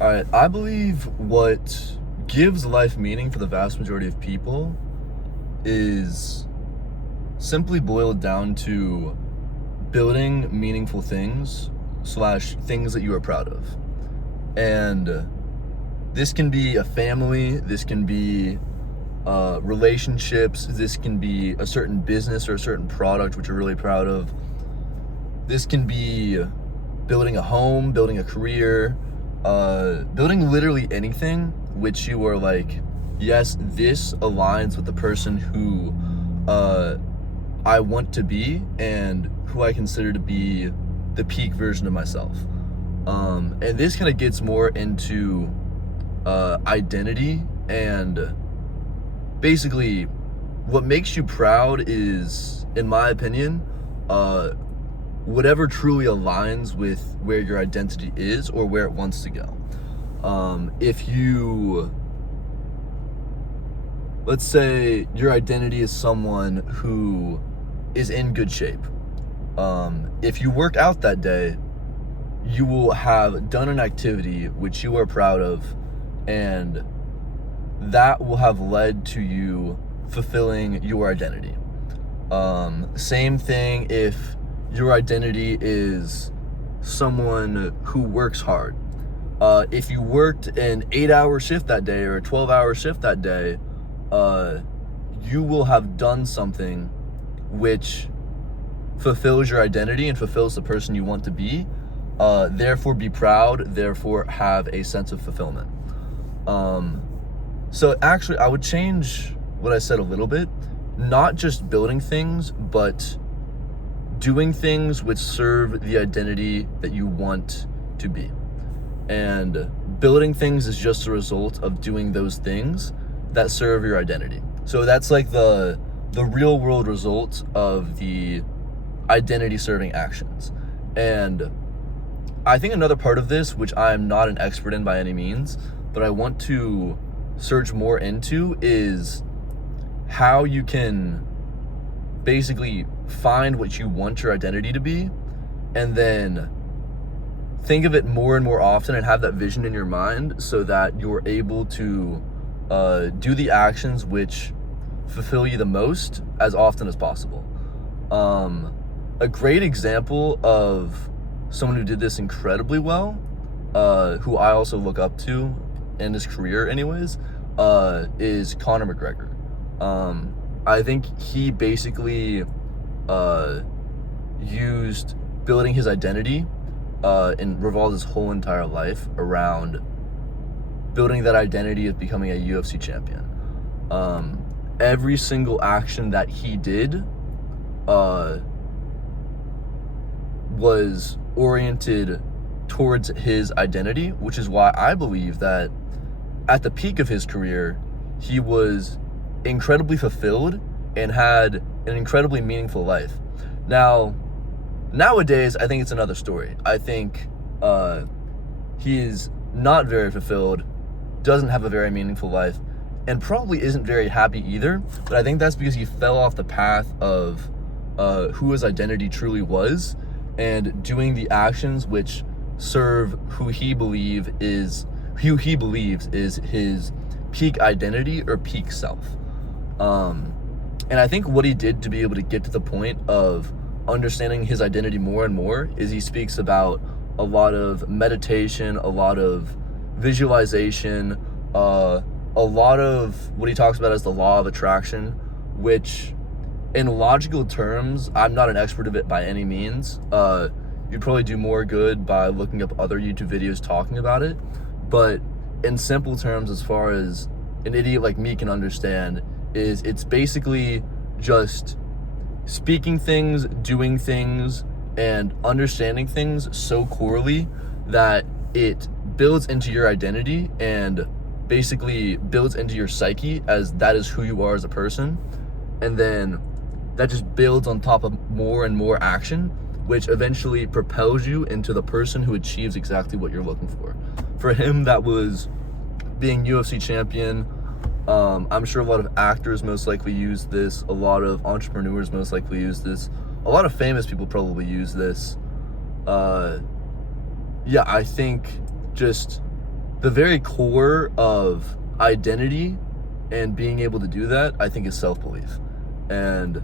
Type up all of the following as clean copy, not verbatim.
All right, I believe what gives life meaning for the vast majority of people is simply boiled down to building meaningful things slash things that you are proud of. And this can be a family, this can be relationships, this can be a certain business or a certain product which you're really proud of. This can be building a home, building a career, building literally anything which you are like, yes, this aligns with the person who I want to be and who I consider to be the peak version of myself. And this kind of gets more into identity, and basically what makes you proud is, in my opinion, whatever truly aligns with where your identity is or where it wants to go. If you, let's say your identity is someone who is in good shape. If you work out that day, you will have done an activity which you are proud of, and that will have led to you fulfilling your identity. Same thing if your identity is someone who works hard. If you worked an 8-hour shift that day or a 12-hour shift that day, you will have done something which fulfills your identity and fulfills the person you want to be. Therefore be proud, therefore have a sense of fulfillment. So actually I would change what I said a little bit, not just building things, but doing things which serve the identity that you want to be. And building things is just a result of doing those things that serve your identity. So that's like the real world result of the identity serving actions. And I think another part of this, which I'm not an expert in by any means, but I want to search more into, is how you can basically find what you want your identity to be, and then think of it more and more often and have that vision in your mind so that you're able to do the actions which fulfill you the most as often as possible. A great example of someone who did this incredibly well, who I also look up to in his career anyways, is Conor McGregor. I think he basically used building his identity and revolved his whole entire life around building that identity of becoming a UFC champion. Every single action that he did was oriented towards his identity, which is why I believe that at the peak of his career, he was incredibly fulfilled and had an incredibly meaningful life. Now, nowadays, I think it's another story. I think he is not very fulfilled, doesn't have a very meaningful life, and probably isn't very happy either. But I think that's because he fell off the path of who his identity truly was, and doing the actions which serve who he believes is his peak identity or peak self. And I think what he did to be able to get to the point of understanding his identity more and more is he speaks about a lot of meditation, a lot of visualization, a lot of what he talks about as the law of attraction, which in logical terms, I'm not an expert of it by any means. You'd probably do more good by looking up other YouTube videos talking about it. But in simple terms, as far as an idiot like me can understand, is it's basically just speaking things, doing things, and understanding things so corely that it builds into your identity and basically builds into your psyche as that is who you are as a person. And then that just builds on top of more and more action, which eventually propels you into the person who achieves exactly what you're looking for. For him, that was being UFC champion. I'm sure a lot of actors most likely use this. A lot of entrepreneurs most likely use this. A lot of famous people probably use this. Yeah, I think just the very core of identity and being able to do that, I think, is self-belief. And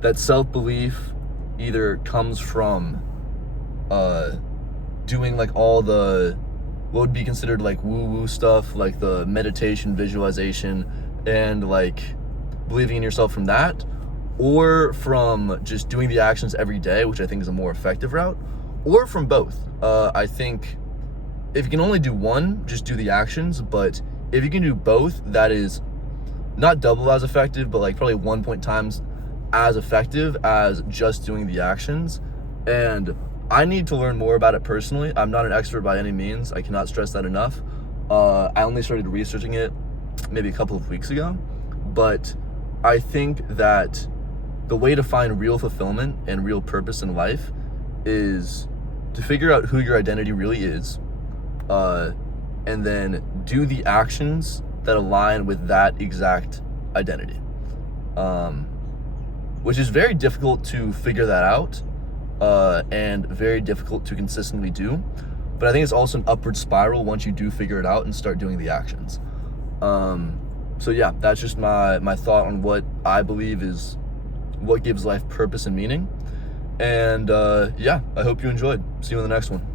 that self-belief either comes from doing like all the what would be considered like woo-woo stuff, like the meditation, visualization, and like believing in yourself from that, or from just doing the actions every day, which I think is a more effective route, or from both. I think if you can only do one, just do the actions, but if you can do both, that is not double as effective, but like probably 1 point times as effective as just doing the actions. And I need to learn more about it personally. I'm not an expert by any means. I cannot stress that enough. I only started researching it maybe a couple of weeks ago, but I think that the way to find real fulfillment and real purpose in life is to figure out who your identity really is, and then do the actions that align with that exact identity, which is very difficult to figure that out, and very difficult to consistently do. But I think it's also an upward spiral once you do figure it out and start doing the actions. So yeah, that's just my thought on what I believe is what gives life purpose and meaning. And yeah, I hope you enjoyed. See you in the next one.